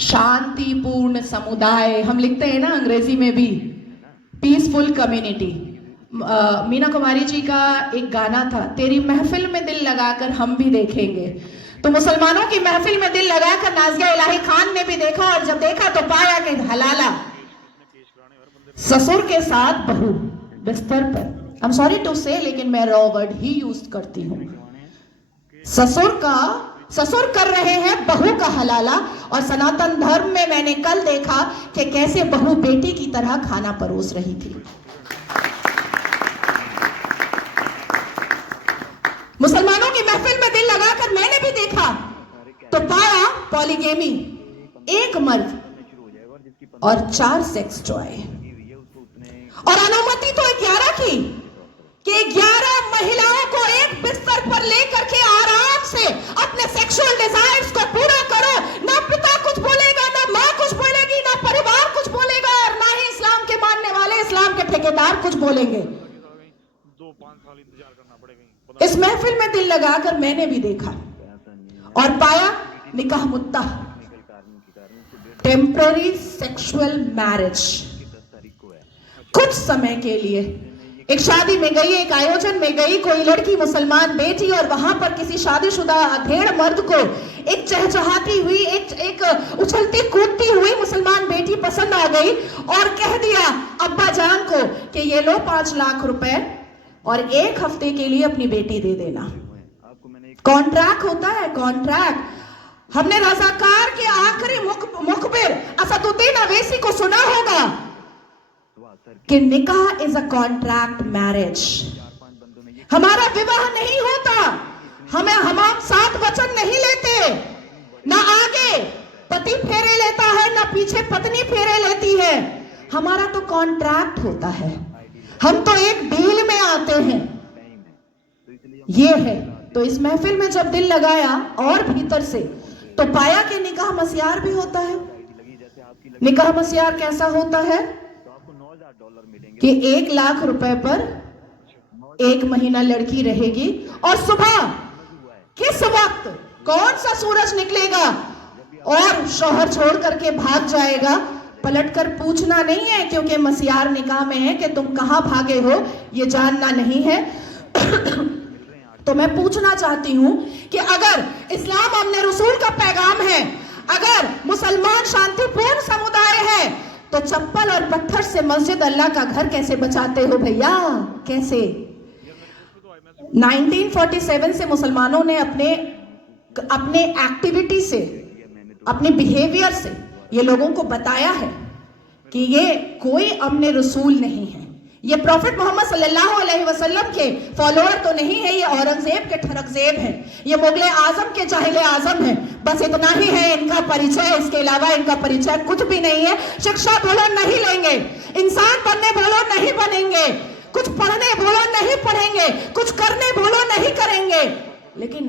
शांतिपूर्ण समुदाय हम लिखते हैं ना अंग्रेजी में भी, पीसफुल कम्युनिटी। मीना कुमारी जी का एक गाना था, तेरी महफिल में दिल लगाकर हम भी देखेंगे। तो मुसलमानों की महफिल में दिल लगाकर नाज़िया इलाही खान ने भी देखा, और जब देखा तो पाया कि हलाला ससुर के साथ बहू बिस्तर पर, आई एम सॉरी टू से, लेकिन मैं रॉ वर्ड ही यूज करती हूँ। ससुर कर रहे हैं बहू का हलाला। और सनातन धर्म में मैंने कल देखा कि कैसे बहू बेटी की तरह खाना परोस रही थी। मुसलमानों की महफिल में दिल लगाकर मैंने भी देखा तो पाया पॉलीगेमी, एक मर्द और 4 सेक्स टॉय। और अनुमति तो 11 की, कि 11 महिलाओं को एक बिस्तर पर लेकर के आराम से अपने सेक्सुअल डिजायर्स को पूरा करो। ना पिता कुछ बोलेगा, ना माँ कुछ बोलेगी, ना परिवार कुछ बोलेगा, और ना ही इस्लाम के मानने वाले, इस्लाम के ठेकेदार कुछ बोलेंगे। 2-5 साल इंतजार करना पड़ेगा। इस महफिल में दिल लगाकर मैंने भी देखा और पाया निकाह मुद्दा, टेम्पररी सेक्सुअल मैरिज। कुछ समय के लिए एक शादी में गई, एक आयोजन में गई, कोई लड़की मुसलमान बेटी, और वहां पर किसी शादीशुदा अधेड़ मर्द को एक चहचहाती हुई, एक उछलती कूदती हुई मुसलमान बेटी पसंद आ गई और कह दिया अब्बा जान को कि ये लो 5 लाख रुपए और 1 हफ्ते के लिए अपनी बेटी दे देना। कॉन्ट्रैक्ट होता है, कॉन्ट्रैक्ट। हमने रज़ाकार के आखिरी मुखबिर असदुद्दीन अवैसी को सुना होगा कि निकाह इज अ कॉन्ट्रैक्ट मैरिज। हमारा विवाह नहीं होता, हम 7 वचन नहीं लेते, ना आगे पति फेरे लेता है, ना पीछे पत्नी फेरे लेती है। हमारा तो कॉन्ट्रैक्ट होता है, हम तो एक डील में आते हैं। ये है। तो इस महफिल में जब दिल लगाया और भीतर से, तो पाया कि निकाह मस्यार भी होता है। निकाह मस्यार कैसा होता है कि 1 लाख रुपए पर 1 महीना लड़की रहेगी, और सुबह किस वक्त कौन सा सूरज निकलेगा और शौहर छोड़ करके भाग जाएगा, पलटकर पूछना नहीं है, क्योंकि मस्यार निकाह में है कि तुम कहां भागे हो ये जानना नहीं है। तो मैं पूछना चाहती हूं कि अगर इस्लाम हमने रसूल का पैगाम है, अगर मुसलमान शांतिपूर्ण समुदाय है, तो चप्पल और पत्थर से मस्जिद अल्लाह का घर कैसे बचाते हो भैया? कैसे? 1947 से मुसलमानों ने अपने एक्टिविटी से, अपने बिहेवियर से ये लोगों को बताया है कि ये कोई अमने रसूल नहीं है, ये प्रॉफिट मोहम्मद सल्लल्लाहु अलैहि वसल्लम के फॉलोअर तो नहीं है, ये औरंगजेब के ठरकजेब हैं, ये मुगले आजम के जाहिले आजम हैं। बस इतना ही है इनका परिचय, इसके अलावा इनका परिचय कुछ भी नहीं है। शिक्षा बोलो नहीं लेंगे, इंसान बनने बोलो नहीं बनेंगे, कुछ पढ़ने बोलो नहीं पढ़ेंगे, कुछ करने बोलो नहीं करेंगे, लेकिन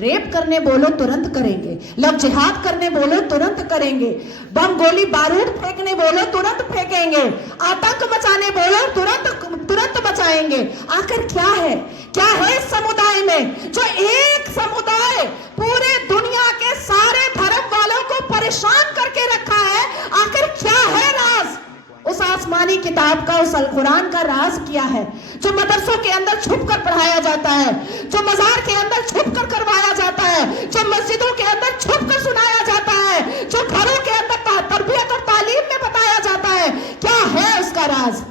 रेप करने बोलो तुरंत करेंगे, लव जिहाद करने बोलो तुरंत करेंगे, बम गोली बारूद फेंकने बोलो तुरंत फेंकेंगे, आतंक मचाने बोलो तुरंत मचाएंगे। आखिर क्या है इस समुदाय में, जो एक समुदाय पूरे दुनिया के सारे धर्म वालों को परेशान करके रखा है? आखिर क्या है राज उस आसमानी किताब का, उस अल कुरान का राज क्या है, जो मदरसों के अंदर छुप कर पढ़ाया जाता है, जो मजार के अंदर छुप कर करवाया जाता है, जो मस्जिदों के अंदर छुप कर सुनाया जाता है, जो घरों के अंदर तरबियत और तालीम में बताया जाता है? क्या है उसका राज?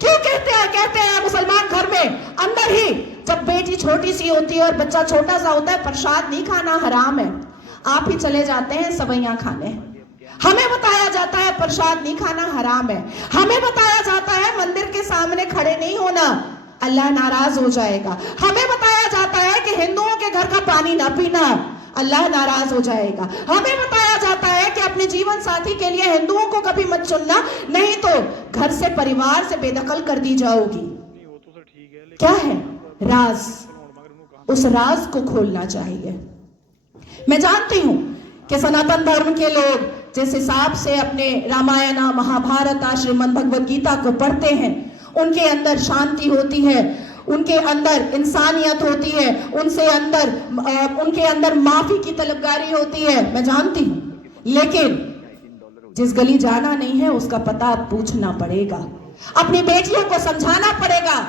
क्यों कहते हैं मुसलमान घर में अंदर ही, जब बेटी छोटी सी होती है और बच्चा छोटा सा होता है, प्रसाद नहीं खाना हराम है, आप ही चले जाते हैं सवैयां खाने। हमें बताया जाता है प्रसाद नहीं खाना हराम है, हमें बताया जाता है मंदिर के सामने खड़े नहीं होना, अल्लाह नाराज हो जाएगा, हमें बताया जाता है कि हिंदुओं के घर का पानी ना पीना, अल्लाह नाराज हो जाएगा, हमें बताया जाता है कि अपने जीवन साथी के लिए हिंदुओं को कभी मत चुनना, नहीं तो घर से, परिवार से बेदखल कर दी जाओगी। क्या है राज? उस राज को खोलना चाहिए। मैं जानती हूं कि सनातन धर्म के लोग जिस हिसाब से अपने रामायण, महाभारत, श्रीमद् भगवद गीता को पढ़ते हैं, उनके अंदर शांति होती है, उनके अंदर इंसानियत होती है, उनके अंदर माफी की तलबगारी होती है, मैं जानती हूं। लेकिन जिस गली जाना नहीं है उसका पता अब पूछना पड़ेगा। अपनी बेटियों को समझाना पड़ेगा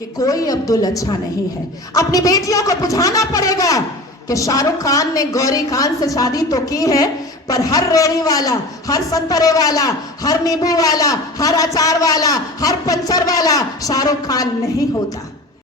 कि कोई अब्दुल अच्छा नहीं है। अपनी बेटियों को बुझाना पड़ेगा कि शाहरुख खान ने गौरी खान से शादी तो की है, पर हर रेड़ी वाला, हर संतरे वाला, हर नींबू वाला, हर अचार वाला, हर पंचर वाला शाहरुख खान नहीं होता।